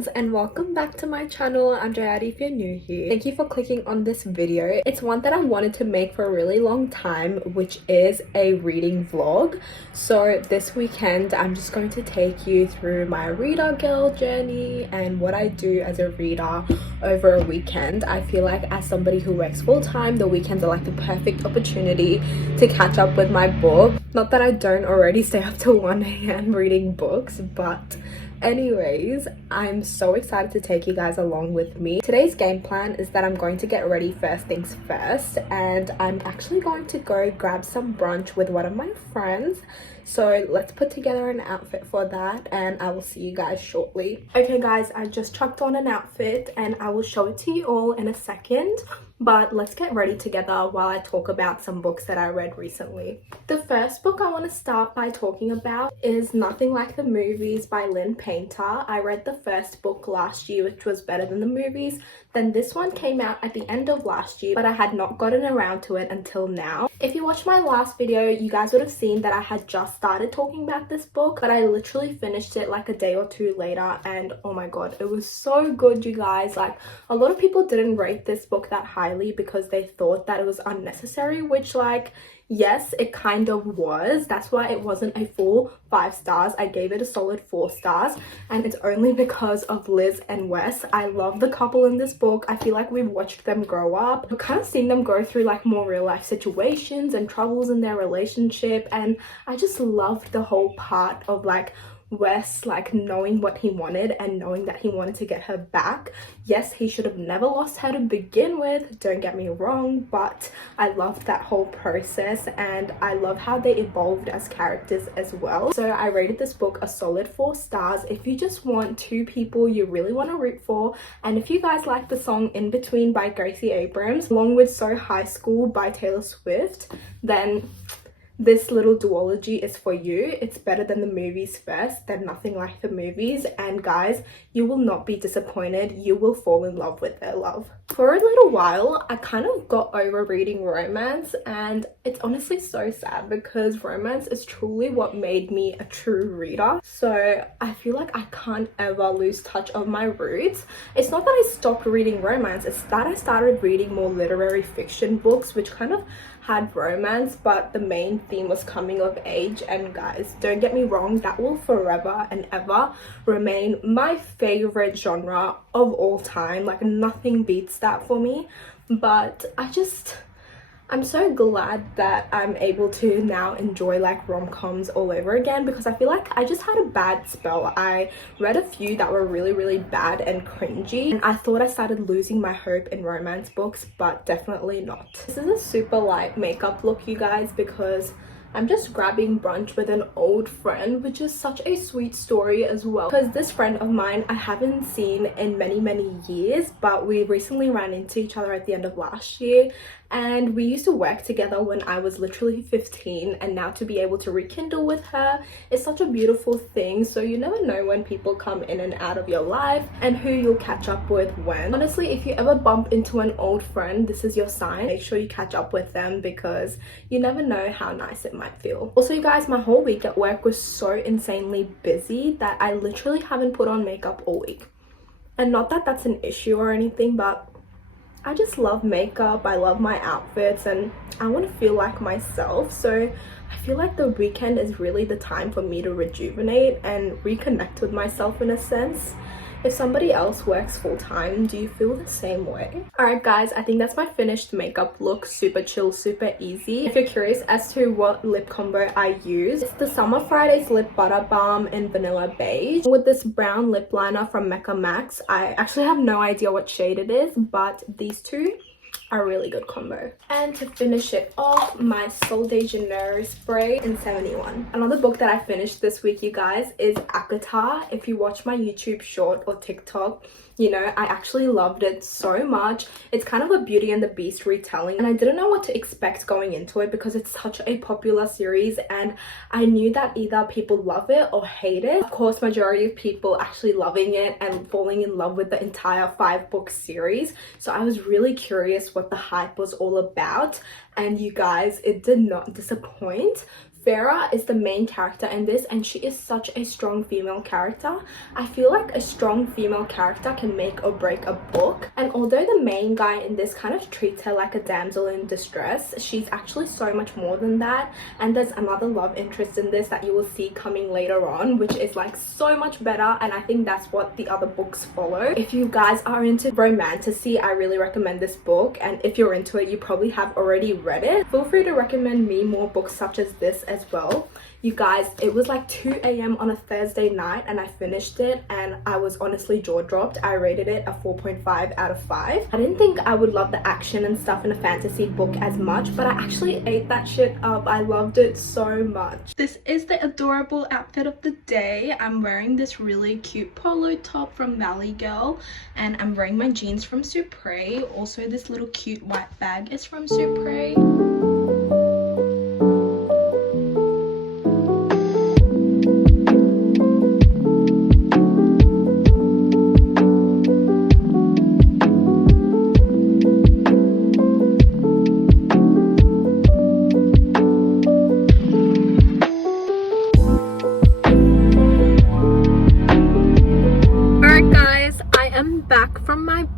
friends, and welcome back to my channel. I'm Jayadi if you're new here. Thank you for clicking on this video. It's one that I wanted to make for a really long time, which is a reading vlog. So this weekend I'm just going to take you through my reader girl journey and what I do as a reader over a weekend. I feel like as somebody who works full-time, the weekends are like the perfect opportunity to catch up with my book. Not that I don't already stay up till 1 a.m. reading books, but anyways, I'm so excited to take you guys along with me. Today's game plan is that I'm going to get ready first things first, and I'm actually going to go grab some brunch with one of my friends. So let's put together an outfit for that, and I will see you guys shortly. Okay guys, I just chucked on an outfit and I will show it to you all in a second, but let's get ready together while I talk about some books that I read recently. The first book I want to start by talking about is Nothing Like the Movies by Lynn Painter. I read the first book last year, which was better than the movies. Then this one came out at the end of last year, but I had not gotten around to it until now. If you watched my last video, you guys would have seen that I had just started talking about this book, but I literally finished it like a day or two later, and oh my god, it was so good, you guys. Like, a lot of people didn't rate this book that highly because they thought that it was unnecessary, which, like, yes, it kind of was. That's why it wasn't a full 5 stars. I gave it a solid 4 stars, and it's only because of Liz and Wes. I love the couple in this book. I feel like we've watched them grow up. We've kind of seen them go through like more real life situations and troubles in their relationship, and I just loved the whole part of like Wes like knowing what he wanted and knowing that he wanted to get her back. Yes, he should have never lost her to begin with, don't get me wrong, but I loved that whole process, and I love how they evolved as characters as well. So I rated this book a solid 4 stars. If you just want 2 people you really want to root for, and if you guys like the song In Between by Gracie Abrams along with So High School by Taylor Swift, then this little duology is for you. It's better than the movies first, then Nothing Like the Movies, and guys, you will not be disappointed. You will fall in love with their love. For a little while, I kind of got over reading romance, and it's honestly so sad because romance is truly what made me a true reader. So I feel like I can't ever lose touch of my roots. It's not that I stopped reading romance, it's that I started reading more literary fiction books, which kind of had romance, but the main theme was coming of age. And guys, don't get me wrong, that will forever and ever remain my favorite genre of all time. Like, nothing beats that for me. But I'm so glad that I'm able to now enjoy like rom-coms all over again, because I feel like I just had a bad spell. I read a few that were really bad and cringy, and I thought I started losing my hope in romance books, but definitely not. This is a super light makeup look, you guys, because I'm just grabbing brunch with an old friend, which is such a sweet story as well, because this friend of mine I haven't seen in many years, but we recently ran into each other at the end of last year, and we used to work together when I was literally 15, and now to be able to rekindle with her is such a beautiful thing. So you never know when people come in and out of your life and who you'll catch up with when. Honestly, if you ever bump into an old friend, this is your sign. Make sure you catch up with them, because you never know how nice it might feel. Also, you guys, my whole week at work was so insanely busy that I literally haven't put on makeup all week. And not that that's an issue or anything, but I just love makeup. I love my outfits, and I want to feel like myself. So I feel like the weekend is really the time for me to rejuvenate and reconnect with myself in a sense. If somebody else works full-time, do you feel the same way? Alright guys, I think that's my finished makeup look. Super chill, super easy. If you're curious as to what lip combo I use, it's the Summer Fridays Lip Butter Balm in Vanilla Beige with this brown lip liner from Mecca Max. I actually have no idea what shade it is, but these two are a really good combo. And to finish it off, my Sol de Janeiro spray in 71. Another book that I finished this week, you guys, is ACOTAR. If you watch my YouTube short or TikTok, you know, I actually loved it so much. It's kind of a Beauty and the Beast retelling, and I didn't know what to expect going into it because it's such a popular series, and I knew that either people love it or hate it. Of course, majority of people actually loving it and falling in love with the entire 5-book series. So I was really curious what the hype was all about, and you guys, it did not disappoint. Farah is the main character in this, and she is such a strong female character. I feel like a strong female character can make or break a book. And although the main guy in this kind of treats her like a damsel in distress, she's actually so much more than that. And there's another love interest in this that you will see coming later on, which is like so much better, and I think that's what the other books follow. If you guys are into romantasy, I really recommend this book, and if you're into it, you probably have already read it. Feel free to recommend me more books such as this as well. You guys, it was like 2 a.m. on a Thursday night and I finished it, and I was honestly jaw-dropped. I rated it a 4.5 out of 5. I didn't think I would love the action and stuff in a fantasy book as much, but I actually ate that shit up. I loved it so much. This is the adorable outfit of the day. I'm wearing this really cute polo top from Valley Girl, and I'm wearing my jeans from Supre. Also, this little cute white bag is from Supre.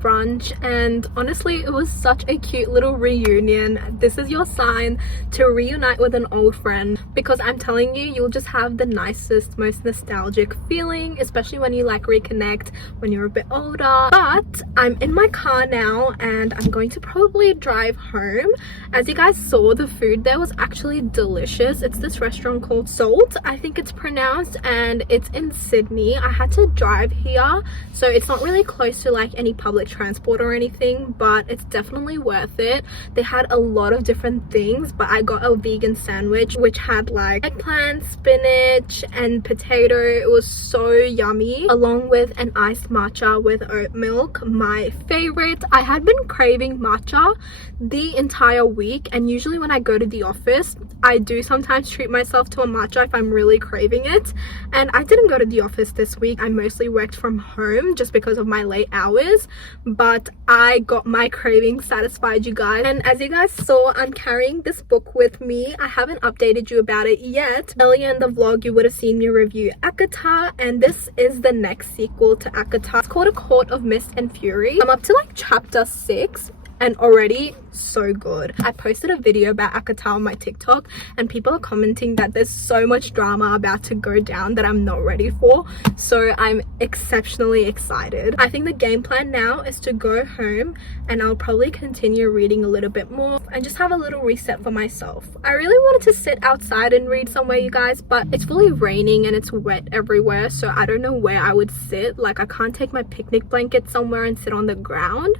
Brunch, and honestly it was such a cute little reunion. This is your sign to reunite with an old friend, because I'm telling you, you'll just have the nicest, most nostalgic feeling, especially when you like reconnect when you're a bit older. But I'm in my car now and I'm going to probably drive home. As you guys saw, the food there was actually delicious. It's this restaurant called Salt, I think it's pronounced, and it's in Sydney. I had to drive here, so it's not really close to like any public transport or anything, but it's definitely worth it. They had a lot of different things, but I got a vegan sandwich which had like eggplant, spinach and potato. It was so yummy, along with an iced matcha with oat milk, my favorite. I had been craving matcha the entire week, and usually when I go to the office I do sometimes treat myself to a matcha if I'm really craving it, and I didn't go to the office this week. I mostly worked from home just because of my late hours, but I got my craving satisfied, you guys. And as you guys saw, I'm carrying this book with me. I haven't updated you about it yet. Earlier in the vlog you would have seen me review ACOTAR, and this is the next sequel to ACOTAR. It's called A Court of Mist and Fury. I'm up to like chapter 6 and already so good. I posted a video about ACOTAR on my TikTok, and people are commenting that there's so much drama about to go down that I'm not ready for, so I'm exceptionally excited. I think the game plan now is to go home and I'll probably continue reading a little bit more and just have a little reset for myself. I really wanted to sit outside and read somewhere, you guys, but it's fully raining and it's wet everywhere, so I don't know where I would sit. Like, I can't take my picnic blanket somewhere and sit on the ground.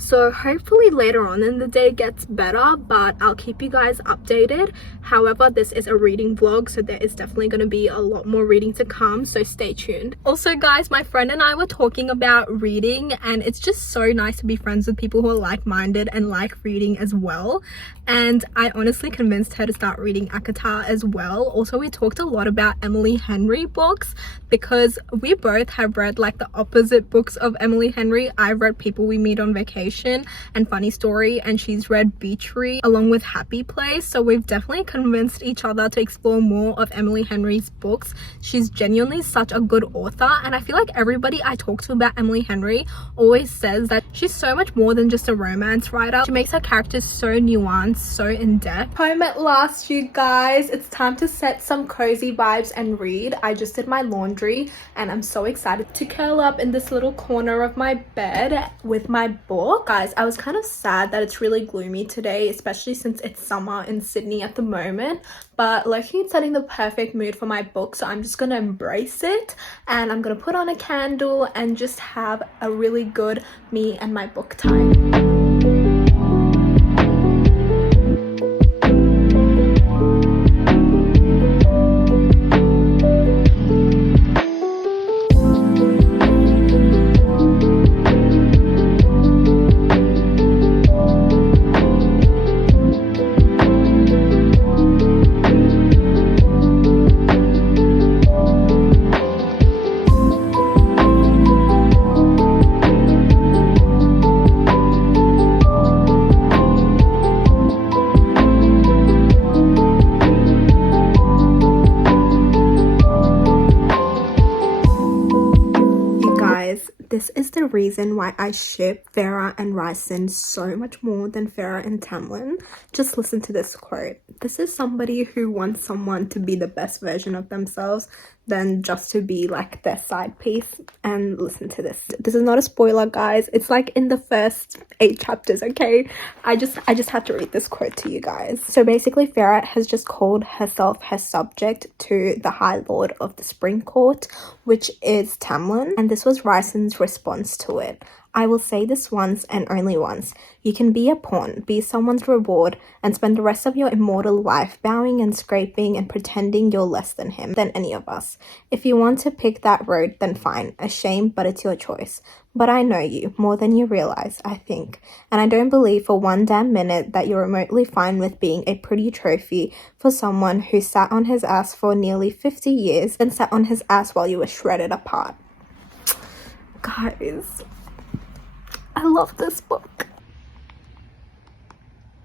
So hopefully later on in the day gets better, but I'll keep you guys updated. However, this is a reading vlog, so there is definitely going to be a lot more reading to come, so stay tuned. Also guys, my friend and I were talking about reading, and it's just so nice to be friends with people who are like-minded and like reading as well. And I honestly convinced her to start reading ACOTAR as well. Also, we talked a lot about Emily Henry books, because we both have read like the opposite books of Emily Henry. I've read People We Meet on Vacation and Funny Story, and she's read Beach Read along with Happy Place. So we've definitely convinced each other to explore more of Emily Henry's books. She's genuinely such a good author, and I feel like everybody I talk to about Emily Henry always says that she's so much more than just a romance writer. She makes her characters so nuanced, so in-depth. Home at last, you guys. It's time to set some cozy vibes and read. I just did my laundry and I'm so excited to curl up in this little corner of my bed with my book. Guys, I was kind of sad that it's really gloomy today, especially since it's summer in Sydney at the moment, but low-key it's setting the perfect mood for my book, so I'm just gonna embrace it, and I'm gonna put on a candle and just have a really good me and my book time. this is the reason why I ship Farrah and Ryson so much more than Farrah and Tamlin. Just listen to this quote. This is somebody who wants someone to be the best version of themselves than just to be like their side piece. And listen to this. This is not a spoiler, guys. It's like in the first 8 chapters, okay? I just had to read this quote to you guys. So basically, Farrah has just called herself her subject to the High Lord of the Spring Court, which is Tamlin, and this was Ryson's response to it. I will say this once and only once. You can be a pawn, be someone's reward, and spend the rest of your immortal life bowing and scraping and pretending you're less than him, than any of us. If you want to pick that road, then fine. A shame, but it's your choice. But I know you, more than you realize, I think. And I don't believe for one damn minute that you're remotely fine with being a pretty trophy for someone who sat on his ass for nearly 50 years and sat on his ass while you were shredded apart. Guys, I love this book.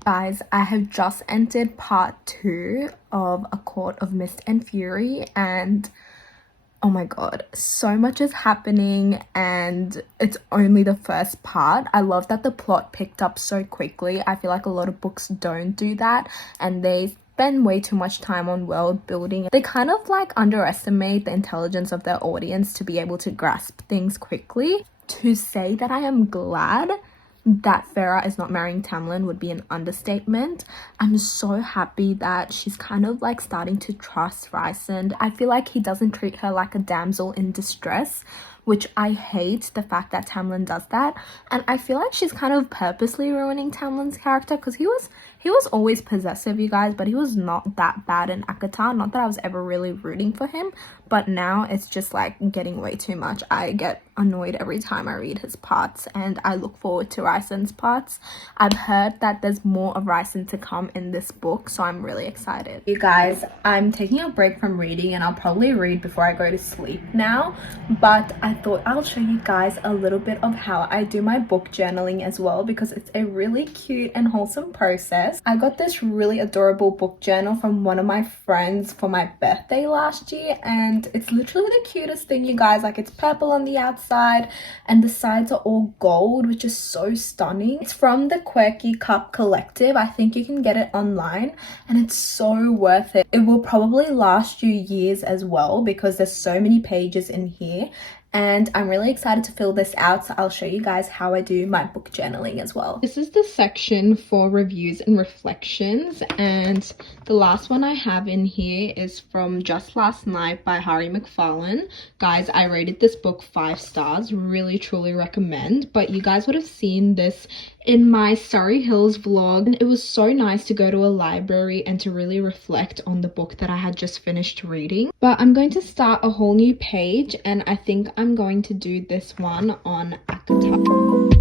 Guys, I have just entered part 2 of A Court of Mist and Fury, and oh my god, so much is happening and it's only the first part. I love that the plot picked up so quickly. I feel like a lot of books don't do that, and they spend way too much time on world building. They kind of like underestimate the intelligence of their audience to be able to grasp things quickly. To say that I am glad that Farrah is not marrying Tamlin would be an understatement. I'm so happy that she's kind of like starting to trust Ryson. I feel like he doesn't treat her like a damsel in distress, which I hate the fact that Tamlin does that. And I feel like she's kind of purposely ruining Tamlin's character, because he was always possessive, you guys, but he was not that bad in ACOTAR. Not that I was ever really rooting for him, but now it's just like getting way too much. I get annoyed every time I read his parts, and I look forward to Ryson's parts. I've heard that there's more of Ryson to come in this book, so I'm really excited. You guys, I'm taking a break from reading, and I'll probably read before I go to sleep now, but I thought I'll show you guys a little bit of how I do my book journaling as well, because it's a really cute and wholesome process. I got this really adorable book journal from one of my friends for my birthday last year, and it's literally the cutest thing, you guys. Like, it's purple on the outside and the sides are all gold, which is so stunning. It's from the Quirky Cup Collective. I think you can get it online, and it's so worth it. It will probably last you years as well, because there's so many pages in here. And I'm really excited to fill this out, so I'll show you guys how I do my book journaling as well. This is the section for reviews and reflections, and the last one I have in here is from Just Last Night by Harry McFarlane. Guys, I rated this book 5 stars, really truly recommend, but you guys would have seen this in my Surrey Hills vlog, and it was so nice to go to a library and to really reflect on the book that I had just finished reading. But I'm going to start a whole new page, and I think I'm going to do this one on ACOTAR.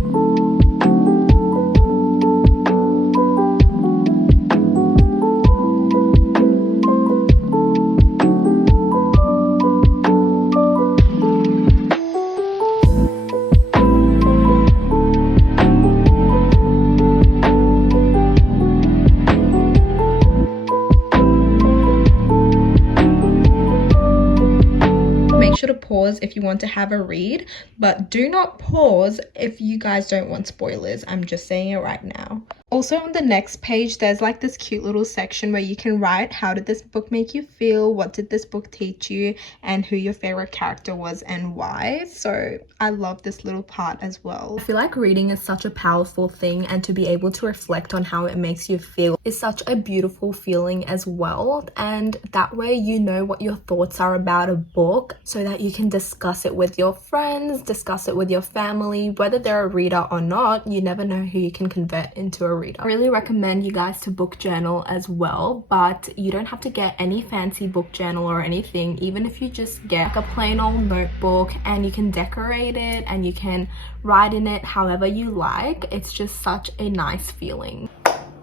To pause if you want to have a read, but do not pause if you guys don't want spoilers. I'm just saying it right now. Also, on the next page, there's like this cute little section where you can write, how did this book make you feel, what did this book teach you, and who your favorite character was and why. So I love this little part as well. I feel like reading is such a powerful thing, and to be able to reflect on how it makes you feel is such a beautiful feeling as well. And that way you know what your thoughts are about a book, so that you can discuss it with your friends, discuss it with your family. Whether they're a reader or not, you never know who you can convert into a reader. I really recommend you guys to book journal as well, but you don't have to get any fancy book journal or anything. Even if you just get like a plain old notebook, and you can decorate it and you can write in it however you like, it's just such a nice feeling.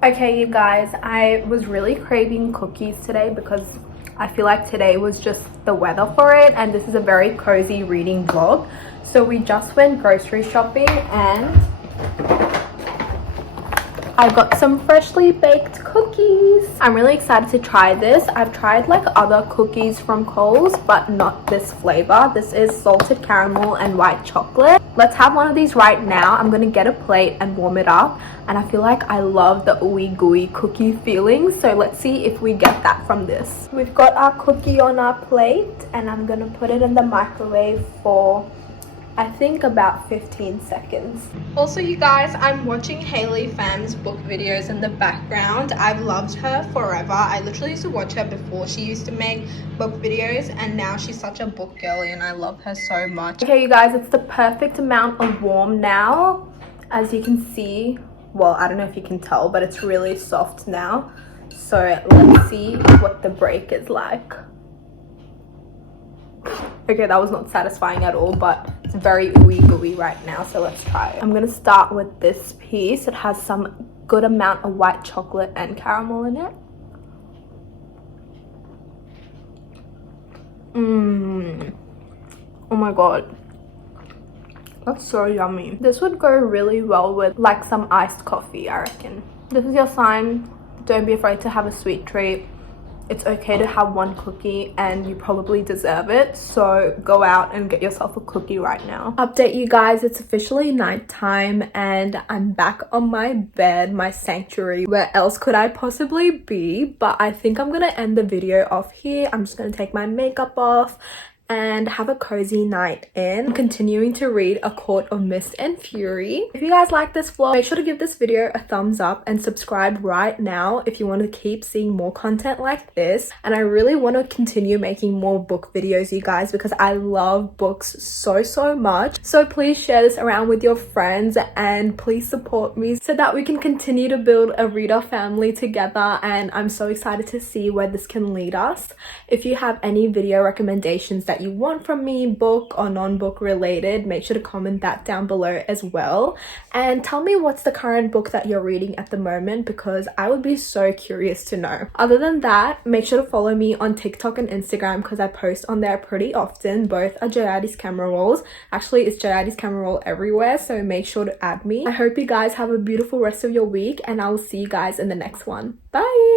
Okay, you guys, I was really craving cookies today because I feel like today was just the weather for it, and this is a very cozy reading vlog. So we just went grocery shopping, and I got some freshly baked cookies. I'm really excited to try this. I've tried like other cookies from Coles, but not this flavor. This is salted caramel and white chocolate. Let's have one of these right now. I'm gonna get a plate and warm it up. And I feel like I love the ooey gooey cookie feeling. So let's see if we get that from this. We've got our cookie on our plate and I'm gonna put it in the microwave for I think about 15 seconds. Also, you guys, I'm watching Hailey Pham's book videos in the background. I've loved her forever. I literally used to watch her before she used to make book videos, and now she's such a book girly and I love her so much. Okay, you guys, it's the perfect amount of warm now. As you can see, well, I don't know if you can tell, but it's really soft now. So let's see what the break is like. Okay, that was not satisfying at all, but it's very ooey gooey right now, so let's try it. I'm gonna start with this piece. It has some good amount of white chocolate and caramel in it. Oh my god, that's so yummy. This would go really well with like some iced coffee, I reckon. This is your sign. Don't be afraid to have a sweet treat. It's okay to have one cookie and you probably deserve it, so go out and get yourself a cookie right now. Update, you guys, it's officially nighttime and I'm back on my bed, my sanctuary. Where else could I possibly be? But I think I'm gonna end the video off here. I'm just gonna take my makeup off and have a cozy night in. I'm continuing to read A Court of Mist and Fury. If you guys like this vlog, make sure to give this video a thumbs up and subscribe right now if you want to keep seeing more content like this. And I really want to continue making more book videos, you guys, because I love books so much. So please share this around with your friends and please support me so that we can continue to build a reader family together, and I'm so excited to see where this can lead us. If you have any video recommendations that you want from me, book or non-book related, make sure to comment that down below as well, and tell me what's the current book that you're reading at the moment, because I would be so curious to know. Other than that, make sure to follow me on TikTok and Instagram because I post on there pretty often. Both are Jayadi's camera rolls. Actually, it's Jayadi's camera roll everywhere, so make sure to add me. I hope you guys have a beautiful rest of your week and I will see you guys in the next one. Bye.